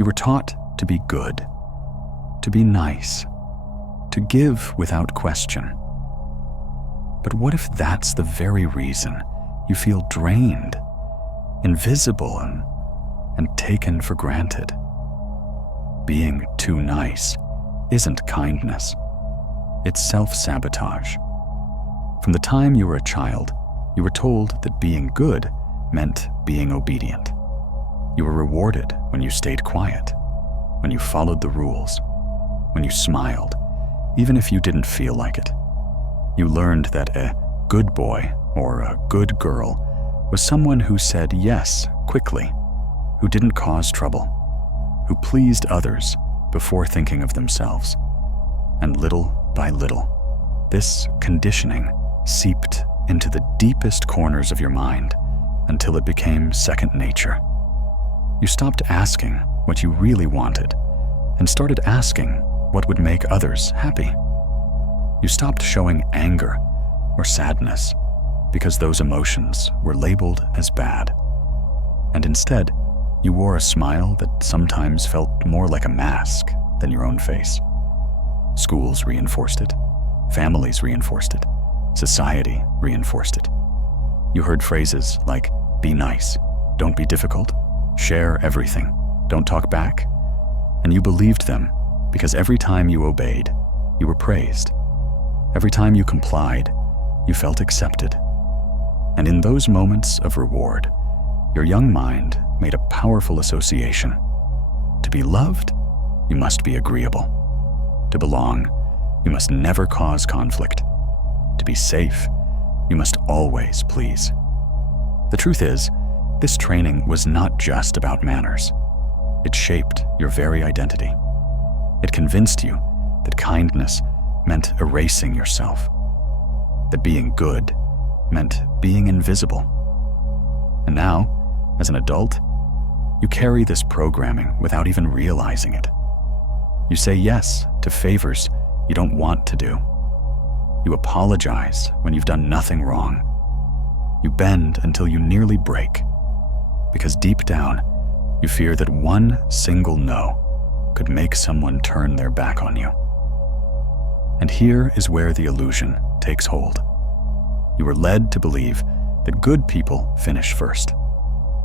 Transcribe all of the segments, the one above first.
You were taught to be good, to be nice, to give without question. But what if that's the very reason you feel drained, invisible, and taken for granted? Being too nice isn't kindness. It's self-sabotage. From the time you were a child, you were told that being good meant being obedient. You were rewarded when you stayed quiet, when you followed the rules, when you smiled, even if you didn't feel like it. You learned that a good boy or a good girl was someone who said yes quickly, who didn't cause trouble, who pleased others before thinking of themselves. And little by little, this conditioning seeped into the deepest corners of your mind until it became second nature. You stopped asking what you really wanted and started asking what would make others happy. You stopped showing anger or sadness because those emotions were labeled as bad. And instead, you wore a smile that sometimes felt more like a mask than your own face. Schools reinforced it, families reinforced it, society reinforced it. You heard phrases like, be nice, don't be difficult, share everything, don't talk back. And you believed them because every time you obeyed, you were praised. Every time you complied, you felt accepted. And in those moments of reward, your young mind made a powerful association. To be loved, you must be agreeable. To belong, you must never cause conflict. To be safe, you must always please. The truth is, this training was not just about manners. It shaped your very identity. It convinced you that kindness meant erasing yourself, that being good meant being invisible. And now, as an adult, you carry this programming without even realizing it. You say yes to favors you don't want to do. You apologize when you've done nothing wrong. You bend until you nearly break, because deep down, you fear that one single no could make someone turn their back on you. And here is where the illusion takes hold. You were led to believe that good people finish first,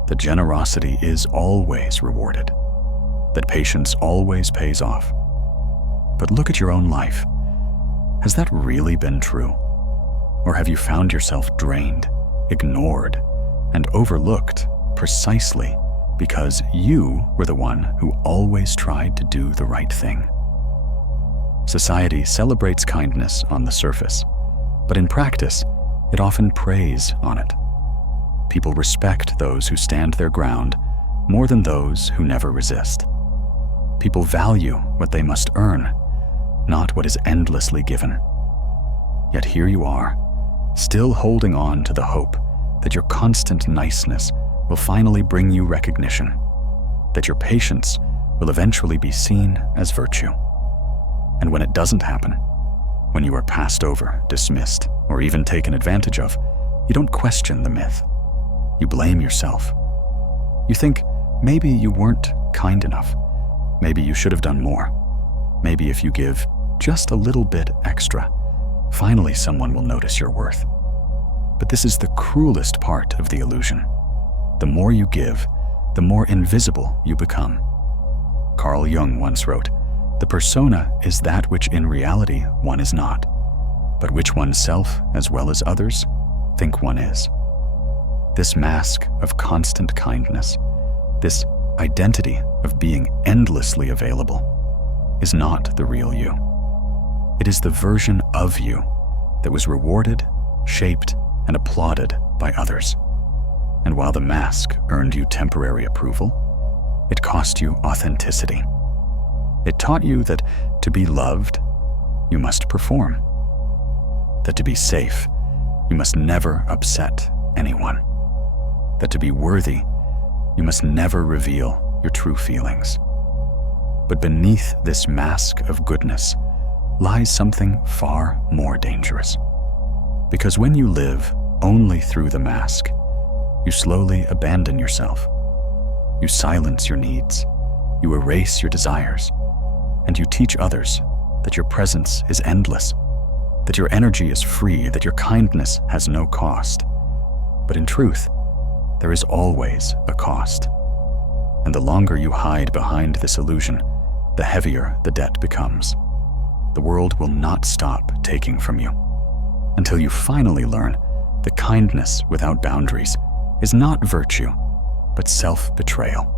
that generosity is always rewarded, that patience always pays off. But look at your own life. Has that really been true? Or have you found yourself drained, ignored, and overlooked precisely because you were the one who always tried to do the right thing? Society celebrates kindness on the surface, but in practice, it often preys on it. People respect those who stand their ground more than those who never resist. People value what they must earn, not what is endlessly given. Yet here you are, still holding on to the hope that your constant niceness will finally bring you recognition, that your patience will eventually be seen as virtue. And when it doesn't happen, when you are passed over, dismissed, or even taken advantage of, you don't question the myth. You blame yourself. You think maybe you weren't kind enough. Maybe you should have done more. Maybe if you give just a little bit extra, finally someone will notice your worth. But this is the cruelest part of the illusion. The more you give, the more invisible you become. Carl Jung once wrote, "The persona is that which in reality one is not, but which oneself as well as others think one is." This mask of constant kindness, this identity of being endlessly available, is not the real you. It is the version of you that was rewarded, shaped, and applauded by others. And while the mask earned you temporary approval, it cost you authenticity. It taught you that to be loved, you must perform. That to be safe, you must never upset anyone. That to be worthy, you must never reveal your true feelings. But beneath this mask of goodness lies something far more dangerous. Because when you live only through the mask, you slowly abandon yourself. You silence your needs. you erase your desires, and you teach others that your presence is endless, that your energy is free, that your kindness has no cost. But in truth, there is always a cost. And the longer you hide behind this illusion, the heavier the debt becomes. The world will not stop taking from you until you finally learn that kindness without boundaries is not virtue, but self-betrayal.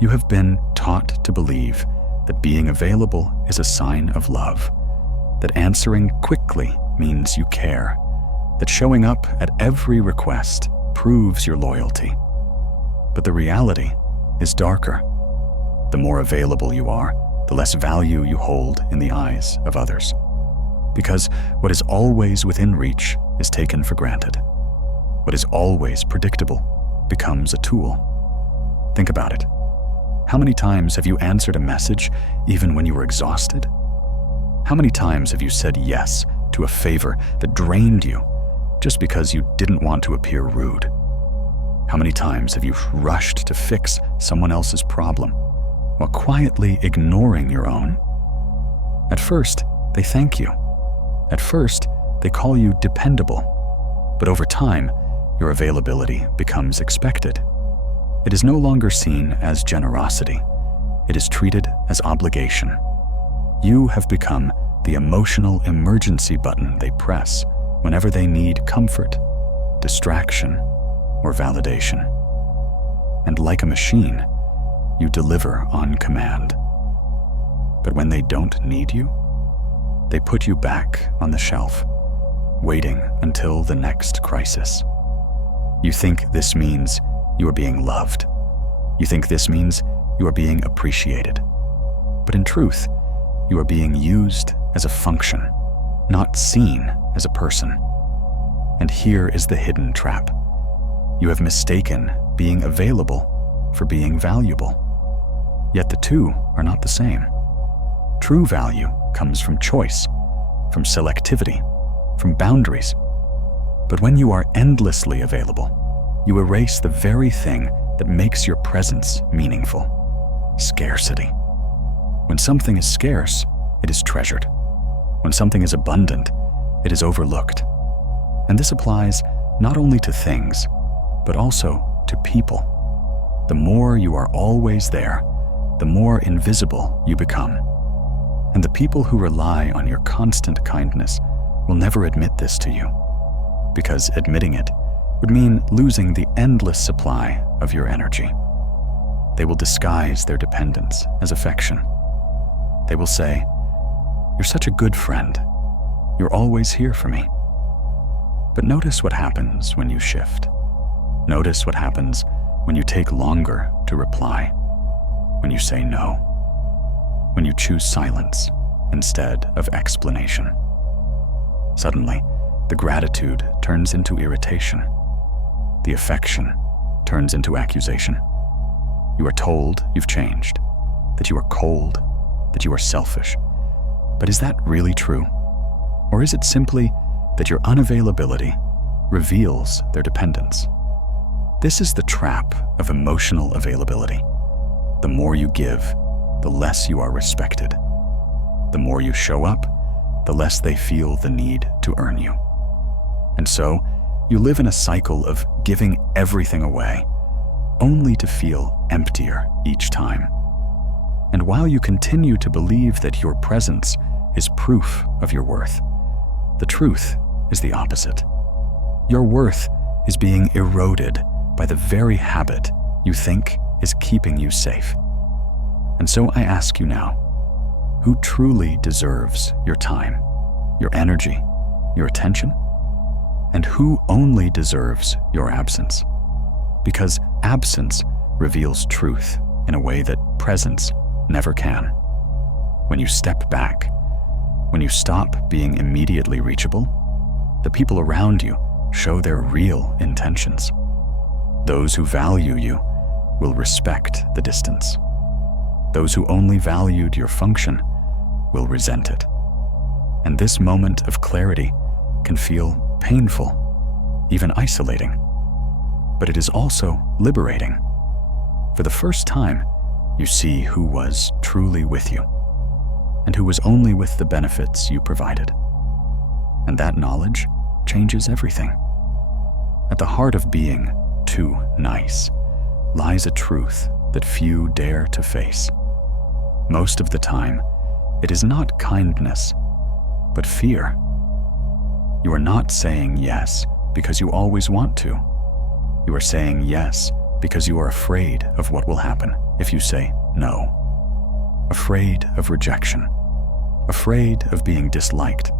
You have been taught to believe that being available is a sign of love, that answering quickly means you care, that showing up at every request proves your loyalty. But the reality is darker. The more available you are, the less value you hold in the eyes of others. Because what is always within reach is taken for granted. What is always predictable becomes a tool. Think about it. How many times have you answered a message even when you were exhausted? How many times have you said yes to a favor that drained you just because you didn't want to appear rude? How many times have you rushed to fix someone else's problem while quietly ignoring your own? At first, they thank you. At first, they call you dependable. But over time, your availability becomes expected. It is no longer seen as generosity. It is treated as obligation. You have become the emotional emergency button they press whenever they need comfort, distraction, or validation. And like a machine, you deliver on command. But when they don't need you, they put you back on the shelf, waiting until the next crisis. You think this means you are being loved. You think this means you are being appreciated. But in truth, you are being used as a function, not seen as a person. And here is the hidden trap. You have mistaken being available for being valuable. Yet the two are not the same. True value comes from choice, from selectivity, from boundaries. But when you are endlessly available, you erase the very thing that makes your presence meaningful: scarcity. When something is scarce, it is treasured. When something is abundant, it is overlooked. And this applies not only to things, but also to people. The more you are always there, the more invisible you become. And the people who rely on your constant kindness will never admit this to you, because admitting it would mean losing the endless supply of your energy. They will disguise their dependence as affection. They will say, "You're such a good friend. You're always here for me." But notice what happens when you shift. Notice what happens when you take longer to reply, when you say no, when you choose silence instead of explanation. Suddenly, the gratitude turns into irritation. The affection turns into accusation. You are told you've changed, that you are cold, that you are selfish. But is that really true? Or is it simply that your unavailability reveals their dependence? This is the trap of emotional availability. The more you give, the less you are respected. The more you show up, the less they feel the need to earn you. And so, you live in a cycle of giving everything away, only to feel emptier each time. And while you continue to believe that your presence is proof of your worth, the truth is the opposite. Your worth is being eroded by the very habit you think is keeping you safe. And so I ask you now, who truly deserves your time, your energy, your attention? And who only deserves your absence? Because absence reveals truth in a way that presence never can. When you step back, when you stop being immediately reachable, the people around you show their real intentions. Those who value you will respect the distance. Those who only valued your function will resent it. And this moment of clarity can feel painful, even isolating. But it is also liberating. For the first time, You see who was truly with you and who was only with the benefits you provided. And that knowledge changes everything. At the heart of being too nice lies a truth that few dare to face. Most of the time, it is not kindness, but fear. You are not saying yes because you always want to. You are saying yes because you are afraid of what will happen if you say no. Afraid of rejection. Afraid of being disliked.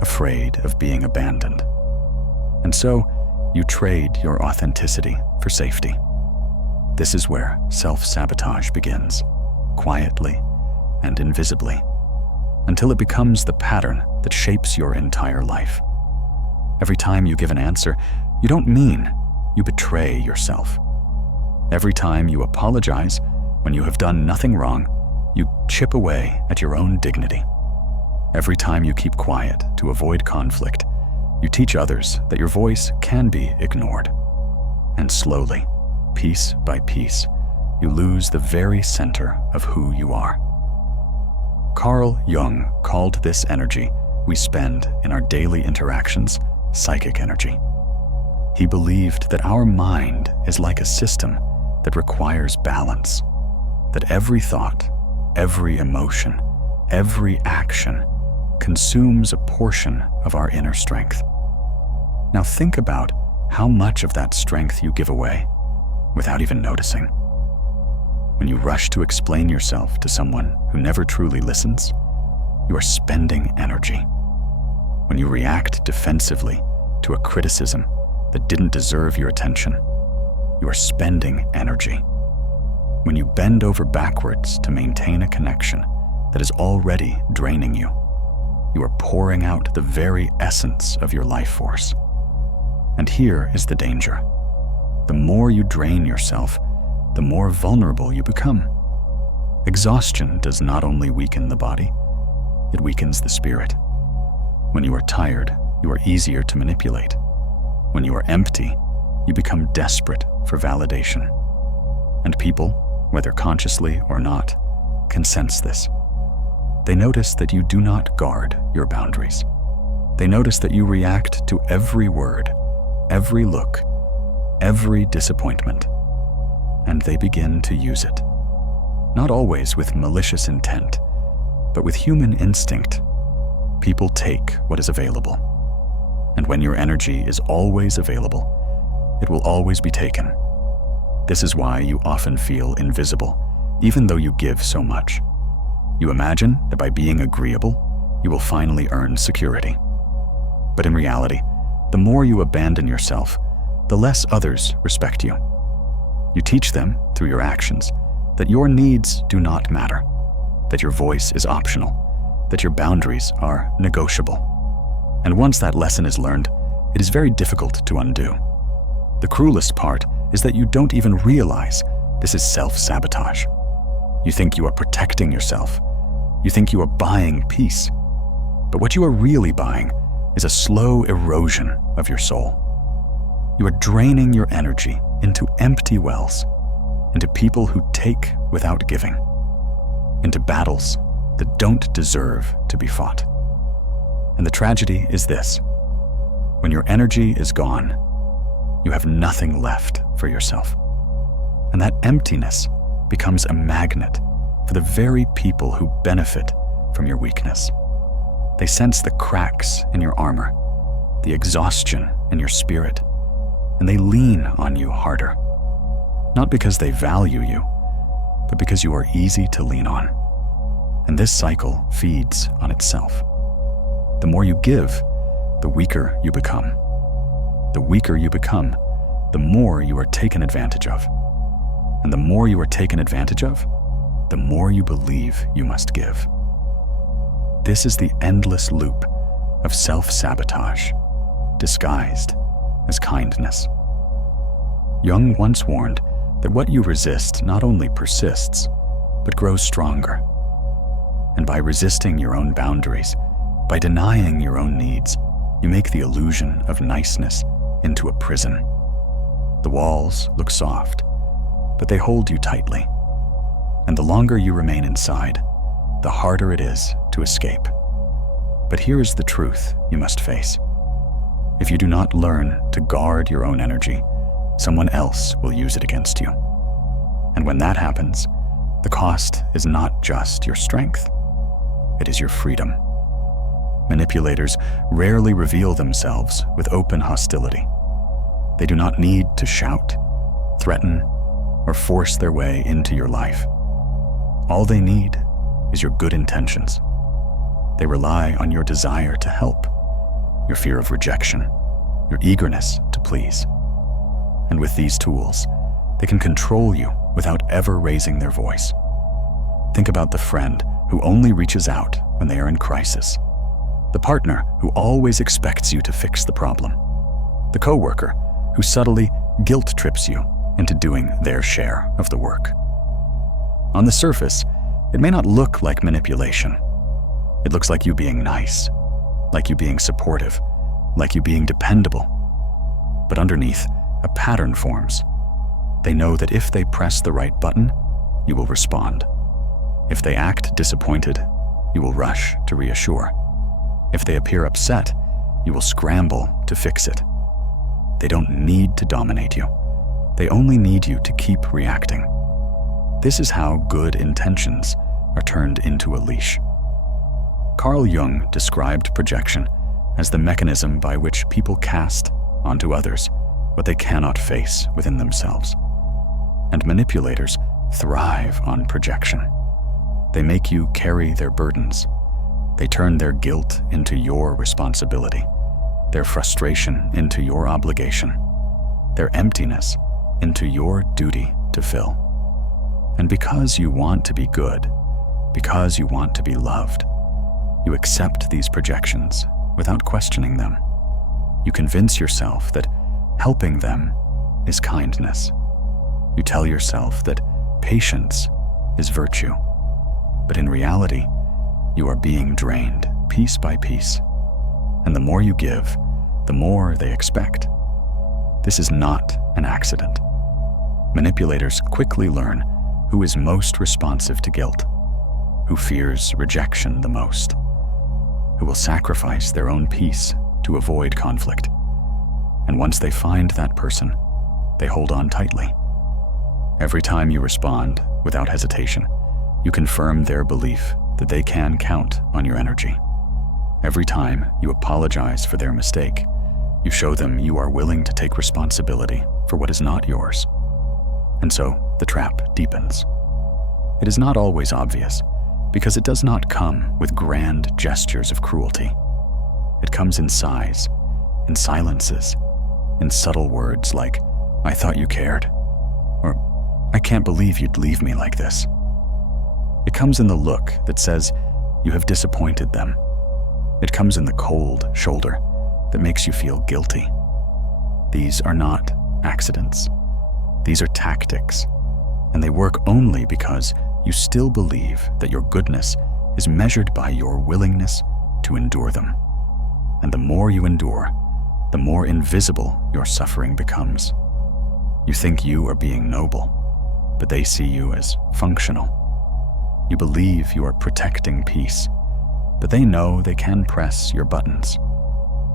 Afraid of being abandoned. And so, you trade your authenticity for safety. This is where self-sabotage begins, quietly and invisibly, until it becomes the pattern that shapes your entire life. Every time you give an answer, you don't mean, you betray yourself. Every time you apologize when you have done nothing wrong, you chip away at your own dignity. Every time you keep quiet to avoid conflict, you teach others that your voice can be ignored. And slowly, piece by piece, you lose the very center of who you are. Carl Jung called this energy we spend in our daily interactions psychic energy. He believed that our mind is like a system that requires balance, that every thought, every emotion, every action consumes a portion of our inner strength. Now think about how much of that strength you give away without even noticing. When you rush to explain yourself to someone who never truly listens, you are spending energy. When you react defensively to a criticism that didn't deserve your attention, you are spending energy. When you bend over backwards to maintain a connection that is already draining you, you are pouring out the very essence of your life force. And here is the danger. The more you drain yourself, the more vulnerable you become. Exhaustion does not only weaken the body, it weakens the spirit. When you are tired, you are easier to manipulate. When you are empty, you become desperate for validation. And people, whether consciously or not, can sense this. They notice that you do not guard your boundaries. They notice that you react to every word, every look, every disappointment, and they begin to use it. Not always with malicious intent, but with human instinct. People take what is available. And when your energy is always available, it will always be taken. This is why you often feel invisible, even though you give so much. You imagine that by being agreeable, you will finally earn security. But in reality, the more you abandon yourself, the less others respect you. You teach them, through your actions, that your needs do not matter, that your voice is optional, that your boundaries are negotiable. And once that lesson is learned, it is very difficult to undo. The cruelest part is that you don't even realize this is self-sabotage. You think you are protecting yourself. You think you are buying peace. But what you are really buying is a slow erosion of your soul. You are draining your energy into empty wells, into people who take without giving, into battles that don't deserve to be fought. And the tragedy is this: when your energy is gone, you have nothing left for yourself. And that emptiness becomes a magnet for the very people who benefit from your weakness. They sense the cracks in your armor, the exhaustion in your spirit, and they lean on you harder. Not because they value you, but because you are easy to lean on. And this cycle feeds on itself. The more you give, the weaker you become. The weaker you become, the more you are taken advantage of. And the more you are taken advantage of, the more you believe you must give. This is the endless loop of self-sabotage, disguised as kindness. Jung once warned that what you resist not only persists, but grows stronger. And by resisting your own boundaries, by denying your own needs, you make the illusion of niceness into a prison. The walls look soft, but they hold you tightly. And the longer you remain inside, the harder it is to escape. But here is the truth you must face. If you do not learn to guard your own energy, someone else will use it against you. And when that happens, the cost is not just your strength, it is your freedom. Manipulators rarely reveal themselves with open hostility. They do not need to shout, threaten, or force their way into your life. All they need is your good intentions. They rely on your desire to help, your fear of rejection, your eagerness to please. And with these tools, they can control you without ever raising their voice. Think about the friend who only reaches out when they are in crisis, the partner who always expects you to fix the problem, the coworker who subtly guilt trips you into doing their share of the work. On the surface, it may not look like manipulation. It looks like you being nice, like you being supportive, like you being dependable. But underneath, a pattern forms. They know that if they press the right button, you will respond. If they act disappointed, you will rush to reassure. If they appear upset, you will scramble to fix it. They don't need to dominate you. They only need you to keep reacting. This is how good intentions are turned into a leash. Carl Jung described projection as the mechanism by which people cast onto others what they cannot face within themselves. And manipulators thrive on projection. They make you carry their burdens. They turn their guilt into your responsibility, their frustration into your obligation, their emptiness into your duty to fill. And because you want to be good, because you want to be loved, you accept these projections without questioning them. You convince yourself that helping them is kindness. You tell yourself that patience is virtue. But in reality, you are being drained piece by piece. And the more you give, the more they expect. This is not an accident. Manipulators quickly learn who is most responsive to guilt, who fears rejection the most, who will sacrifice their own peace to avoid conflict. And once they find that person, they hold on tightly. Every time you respond without hesitation, you confirm their belief that they can count on your energy. Every time you apologize for their mistake, you show them you are willing to take responsibility for what is not yours. And so the trap deepens. It is not always obvious, because it does not come with grand gestures of cruelty. It comes in sighs, in silences, in subtle words like, "I thought you cared," or "I can't believe you'd leave me like this." It comes in the look that says you have disappointed them. It comes in the cold shoulder that makes you feel guilty. These are not accidents. These are tactics, and they work only because you still believe that your goodness is measured by your willingness to endure them. And the more you endure, the more invisible your suffering becomes. You think you are being noble, but they see you as functional. You believe you are protecting peace, but they know they can press your buttons.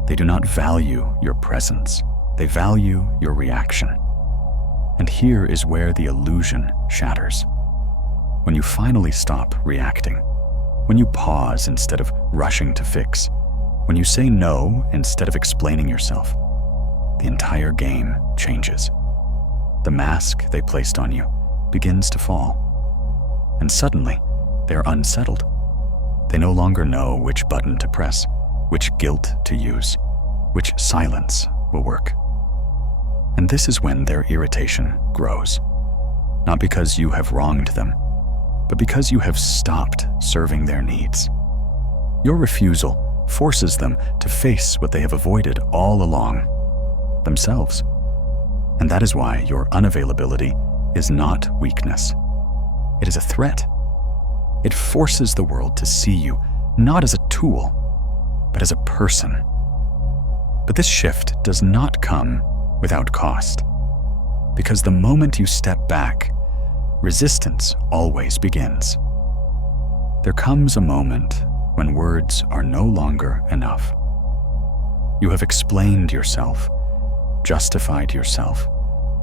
They do not value your presence. They value your reaction. And here is where the illusion shatters. When you finally stop reacting, when you pause instead of rushing to fix, when you say no instead of explaining yourself, the entire game changes. The mask they placed on you begins to fall. And suddenly, they are unsettled. They no longer know which button to press, which guilt to use, which silence will work. And this is when their irritation grows. Not because you have wronged them, but because you have stopped serving their needs. Your refusal forces them to face what they have avoided all along, themselves. And that is why your unavailability is not weakness. It is a threat. It forces the world to see you not as a tool, but as a person. But this shift does not come without cost. Because the moment you step back, resistance always begins. There comes a moment when words are no longer enough. You have explained yourself, justified yourself,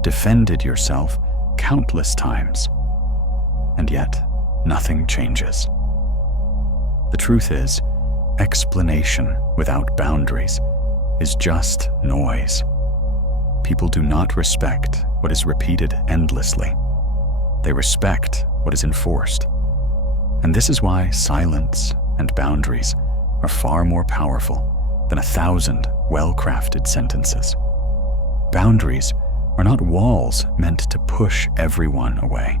defended yourself countless times, and yet nothing changes. The truth is, explanation without boundaries is just noise. People do not respect what is repeated endlessly. They respect what is enforced. And this is why silence and boundaries are far more powerful than 1,000 well-crafted sentences. Boundaries are not walls meant to push everyone away.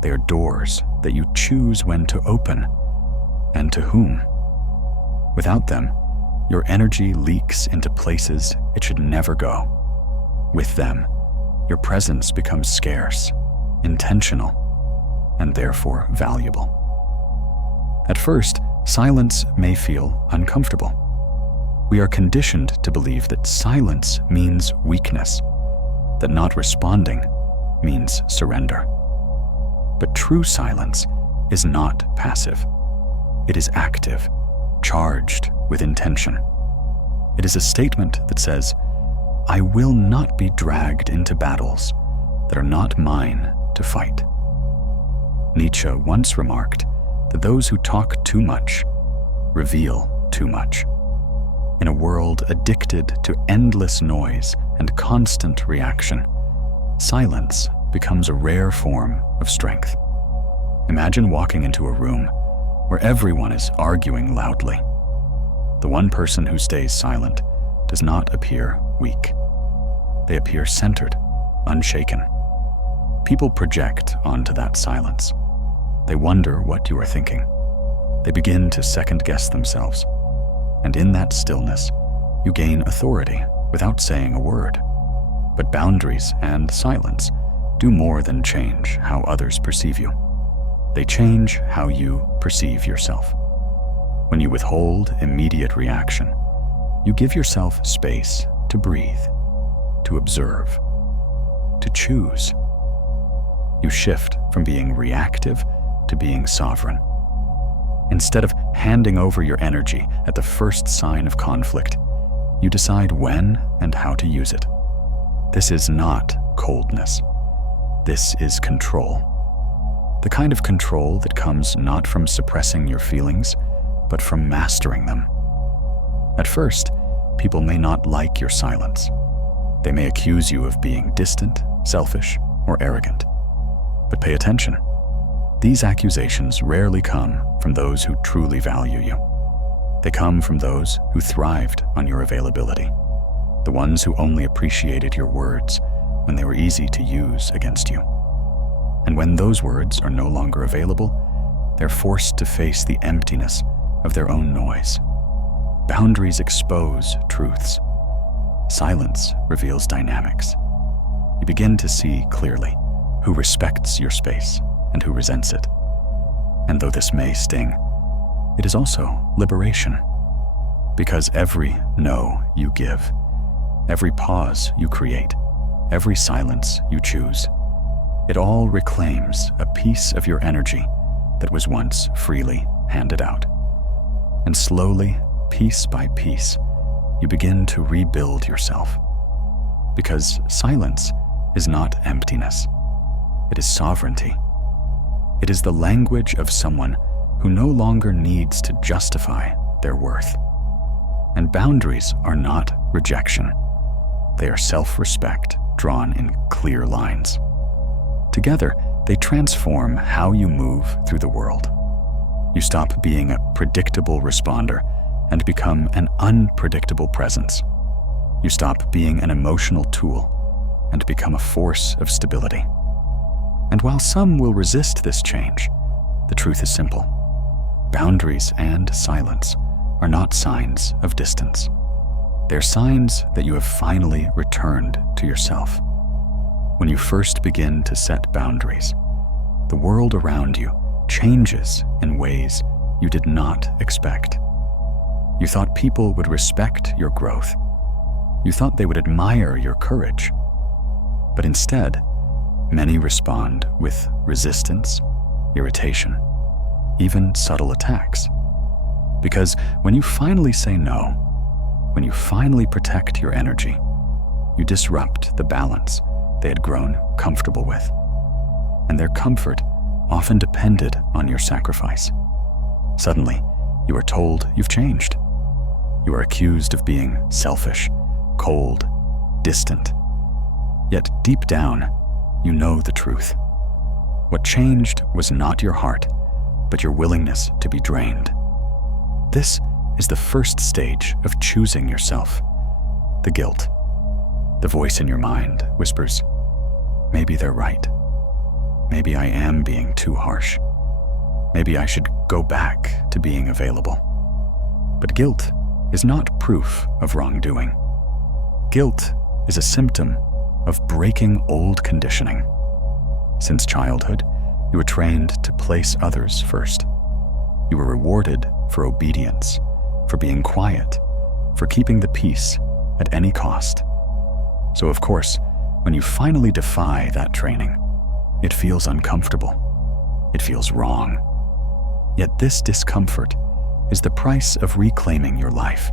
They are doors that you choose when to open and to whom. Without them, your energy leaks into places it should never go. With them, your presence becomes scarce, intentional, and therefore valuable. At first, silence may feel uncomfortable. We are conditioned to believe that silence means weakness, that not responding means surrender. But true silence is not passive. It is active, charged with intention. It is a statement that says, I will not be dragged into battles that are not mine to fight. Nietzsche once remarked that those who talk too much reveal too much. In a world addicted to endless noise and constant reaction, silence becomes a rare form of strength. Imagine walking into a room where everyone is arguing loudly. The one person who stays silent does not appear weak. They appear centered, unshaken. People project onto that silence. They wonder what you are thinking. They begin to second-guess themselves. And in that stillness, you gain authority without saying a word. But boundaries and silence do more than change how others perceive you. They change how you perceive yourself. When you withhold immediate reaction, you give yourself space to breathe, to observe, to choose. You shift from being reactive to being sovereign. Instead of handing over your energy at the first sign of conflict, you decide when and how to use it. This is not coldness. This is control. The kind of control that comes not from suppressing your feelings, but from mastering them. At first, people may not like your silence. They may accuse you of being distant, selfish, or arrogant. But pay attention. These accusations rarely come from those who truly value you. They come from those who thrived on your availability, the ones who only appreciated your words when they were easy to use against you. And when those words are no longer available, they're forced to face the emptiness of their own noise. Boundaries expose truths. Silence reveals dynamics. You begin to see clearly who respects your space and who resents it. And though this may sting, it is also liberation. Because every no you give, every pause you create, every silence you choose, it all reclaims a piece of your energy that was once freely handed out. And slowly, piece by piece, you begin to rebuild yourself. Because silence is not emptiness. It is sovereignty. It is the language of someone who no longer needs to justify their worth. And boundaries are not rejection. They are self-respect drawn in clear lines. Together, they transform how you move through the world. You stop being a predictable responder and become an unpredictable presence. You stop being an emotional tool and become a force of stability. And while some will resist this change, the truth is simple. Boundaries and silence are not signs of distance. They're signs that you have finally returned to yourself. When you first begin to set boundaries, the world around you changes in ways you did not expect. You thought people would respect your growth. You thought they would admire your courage. But instead, Many respond with resistance, irritation, even subtle attacks. Because when you finally say no, when you finally protect your energy, you disrupt the balance they had grown comfortable with. And their comfort often depended on your sacrifice. Suddenly, you are told you've changed. You are accused of being selfish, cold, distant. Yet deep down, you know the truth. What changed was not your heart, but your willingness to be drained. This is the first stage of choosing yourself, the guilt. The voice in your mind whispers, maybe they're right. Maybe I am being too harsh. Maybe I should go back to being available. But guilt is not proof of wrongdoing. Guilt is a symptom of breaking old conditioning. Since childhood, you were trained to place others first. You were rewarded for obedience, for being quiet, for keeping the peace at any cost. So of course, when you finally defy that training, it feels uncomfortable. It feels wrong. Yet this discomfort is the price of reclaiming your life.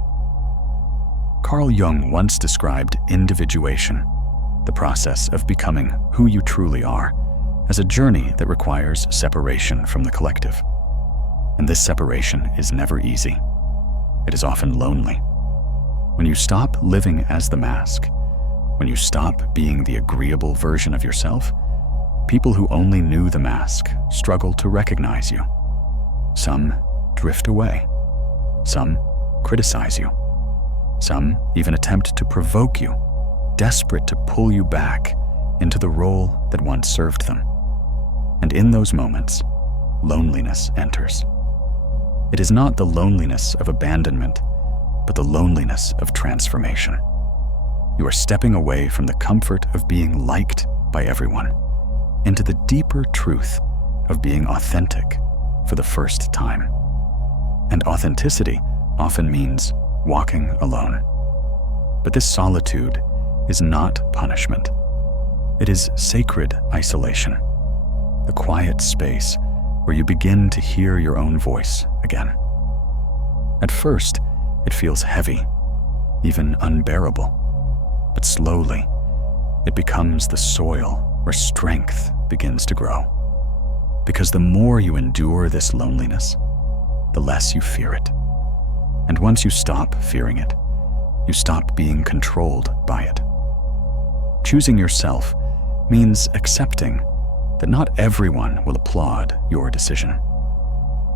Carl Jung once described individuation, the process of becoming who you truly are, as a journey that requires separation from the collective. And this separation is never easy. It is often lonely. When you stop living as the mask, when you stop being the agreeable version of yourself, people who only knew the mask struggle to recognize you. Some drift away. Some criticize you. Some even attempt to provoke you, desperate to pull you back into the role that once served them. And in those moments, loneliness enters. It is not the loneliness of abandonment, but the loneliness of transformation. You are stepping away from the comfort of being liked by everyone into the deeper truth of being authentic for the first time. And authenticity often means walking alone. But this solitude is not punishment. It is sacred isolation, the quiet space where you begin to hear your own voice again. At first, it feels heavy, even unbearable. But slowly, it becomes the soil where strength begins to grow. Because the more you endure this loneliness, the less you fear it. And once you stop fearing it, you stop being controlled by it. Choosing yourself means accepting that not everyone will applaud your decision.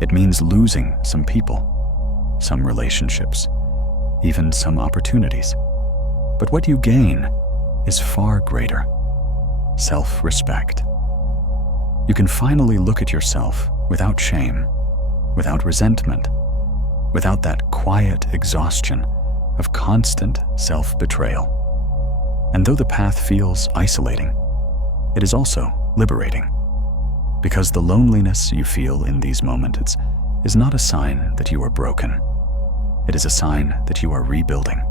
It means losing some people, some relationships, even some opportunities. But what you gain is far greater: self-respect. You can finally look at yourself without shame, without resentment, without that quiet exhaustion of constant self-betrayal. And though the path feels isolating, it is also liberating. Because the loneliness you feel in these moments is not a sign that you are broken. It is a sign that you are rebuilding.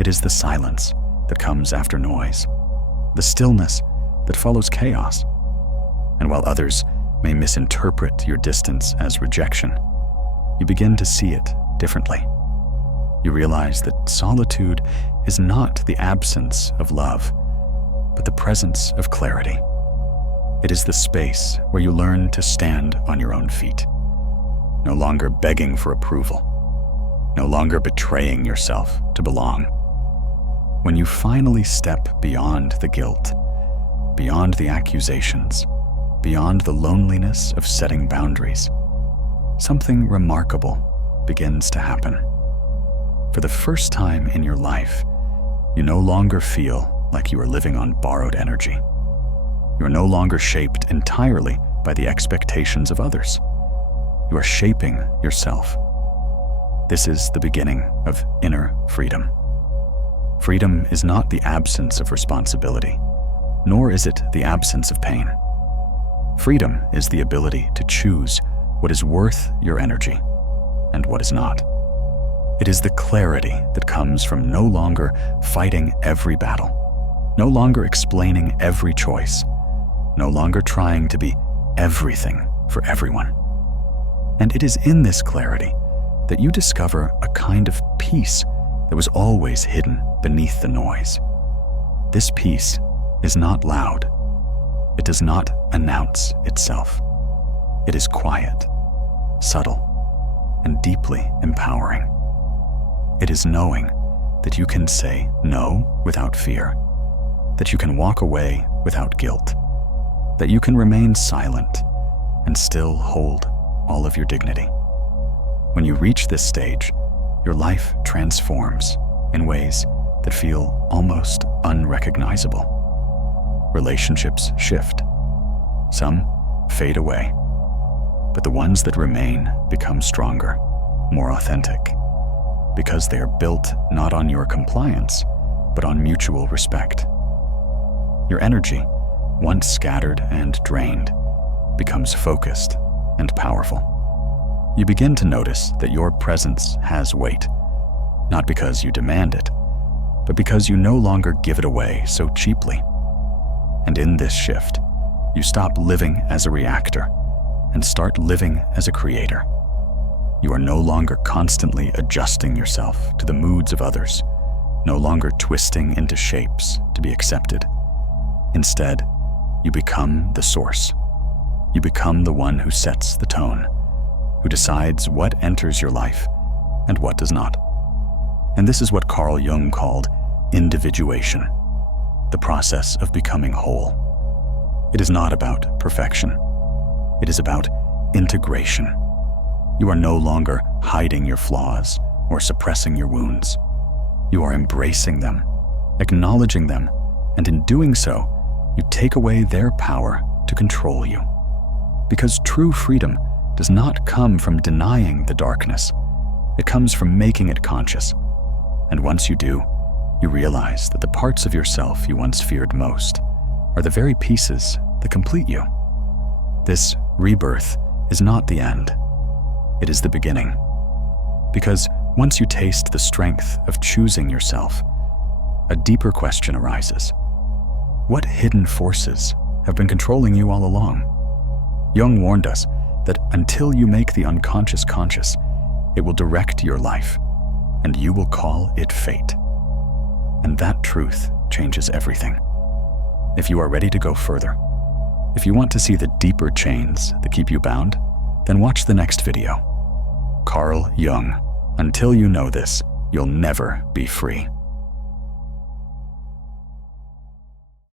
It is the silence that comes after noise, the stillness that follows chaos. And while others may misinterpret your distance as rejection, you begin to see it differently. You realize that solitude is not the absence of love, but the presence of clarity. It is the space where you learn to stand on your own feet, no longer begging for approval, no longer betraying yourself to belong. When you finally step beyond the guilt, beyond the accusations, beyond the loneliness of setting boundaries, something remarkable begins to happen. For the first time in your life, you no longer feel like you are living on borrowed energy. You are no longer shaped entirely by the expectations of others. You are shaping yourself. This is the beginning of inner freedom. Freedom is not the absence of responsibility, nor is it the absence of pain. Freedom is the ability to choose what is worth your energy and what is not. It is the clarity that comes from no longer fighting every battle, no longer explaining every choice, no longer trying to be everything for everyone. And it is in this clarity that you discover a kind of peace that was always hidden beneath the noise. This peace is not loud. It does not announce itself. It is quiet, subtle, and deeply empowering. It is knowing that you can say no without fear, that you can walk away without guilt, that you can remain silent and still hold all of your dignity. When you reach this stage, your life transforms in ways that feel almost unrecognizable. Relationships shift. Some fade away, but the ones that remain become stronger, more authentic, because they are built not on your compliance, but on mutual respect. Your energy, once scattered and drained, becomes focused and powerful. You begin to notice that your presence has weight, not because you demand it, but because you no longer give it away so cheaply. And in this shift, you stop living as a reactor and start living as a creator. You are no longer constantly adjusting yourself to the moods of others, no longer twisting into shapes to be accepted. Instead, you become the source. You become the one who sets the tone, who decides what enters your life and what does not. And this is what Carl Jung called individuation, the process of becoming whole. It is not about perfection. It is about integration. You are no longer hiding your flaws or suppressing your wounds. You are embracing them, acknowledging them, and in doing so, you take away their power to control you. Because true freedom does not come from denying the darkness. It comes from making it conscious. And once you do, you realize that the parts of yourself you once feared most are the very pieces that complete you. This rebirth is not the end. It is the beginning. Because once you taste the strength of choosing yourself, a deeper question arises. What hidden forces have been controlling you all along? Jung warned us that until you make the unconscious conscious, it will direct your life, and you will call it fate. And that truth changes everything. If you are ready to go further, if you want to see the deeper chains that keep you bound, then watch the next video. Carl Jung. Until you know this, you'll never be free.